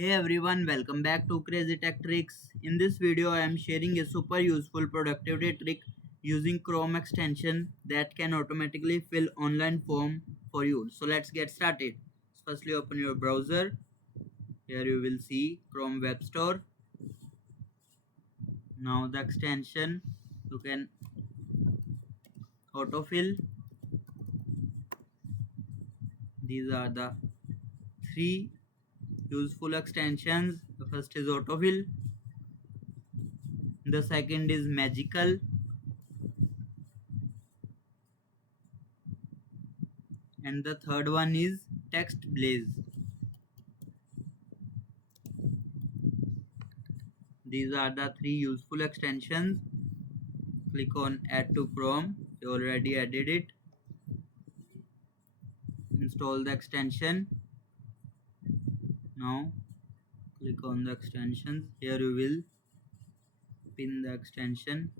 Hey everyone, welcome back to Crazy Tech Tricks. In this video, I am sharing a super useful productivity trick using Chrome extension that can automatically fill online form for you. So let's get started. Firstly, open your browser. Here you will see Chrome Web Store. Now the extension you can autofill. These are the three useful extensions. The first is autofill. The second is magical. And the third one is text blaze. These are the three useful extensions. Click on add to Chrome. You already added it. Install the extension. Now click on the extensions. Here you will pin the extension.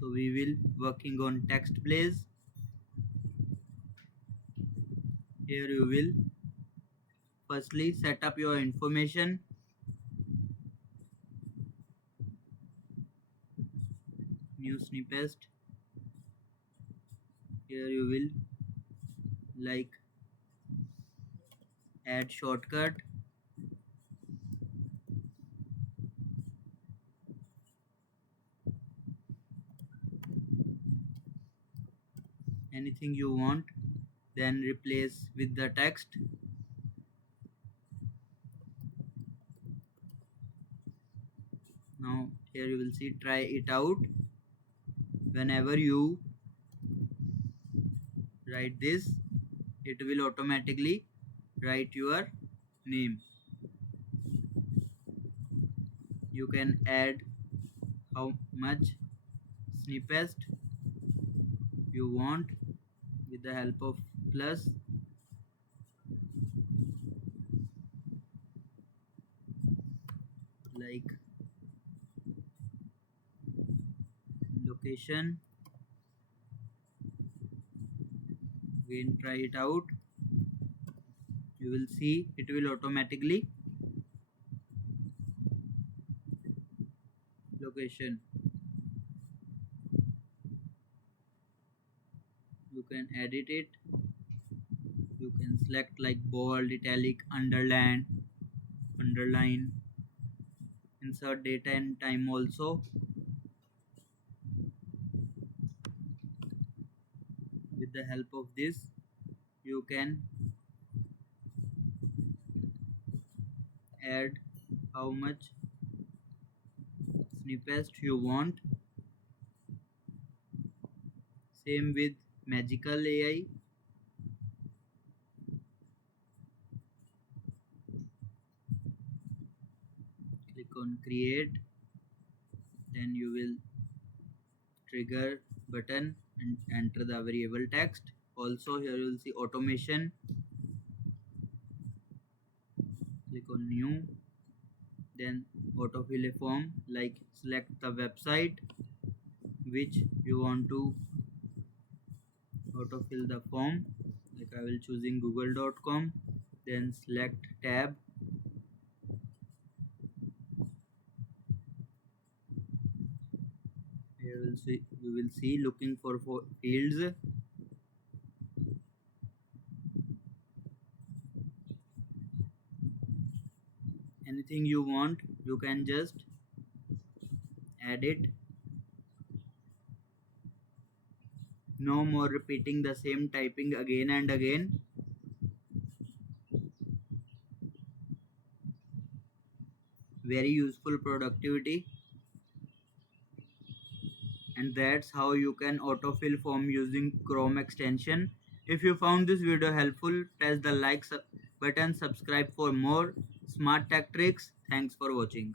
So we will working on text blaze. Here you will firstly set up your information. New snippet. Here you will like add shortcut. Anything you want, then replace with the text. Now here you will see try it out. Whenever you write this, it will automatically write your name. You can add how much snippet you want with the help of plus. Like location. Again try it out. You will see it will automatically location. You can edit it. You can select like bold, italic, underline, insert data and time also. With the help of this, you can add how much snippet you want. Same with magical AI. Click on create, then you will trigger button and enter the variable text. Also here you will see automation. Click on new, then autofill a form. Like select the website which you want to autofill the form. Like I will choosing google.com, then select tab. Here you will see looking for fields. Anything you want, you can just add it. No more repeating the same typing again and again. Very useful productivity. And that's how you can autofill form using Chrome extension. If you found this video helpful, press the like button, subscribe for more smart tech tricks. Thanks for watching.